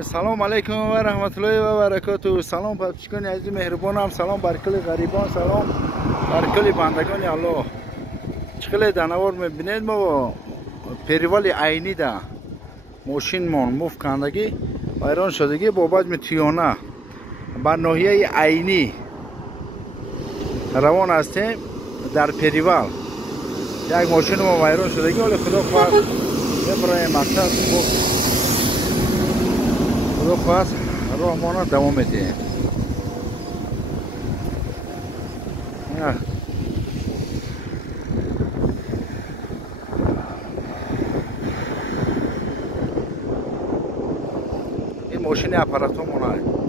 سلام علیکم و رحمت الله و برکاته. سلام پادشکان عزیز مهربانم. سلام بر کل غریبان، سلام بر کل بندگان الله. چقدر دنوار میبینید ما پریوال عینی ده ماشین من موف کندگی ویران شدگی بابت میتیانه بر ناحیه عینی روان هستیم در پریوال. یک ماشین ما ویران شدگی ولی خدا خواهد برای مقصد خدا خواهد راه ما دوام میده. این ماشین اپاراتور مونه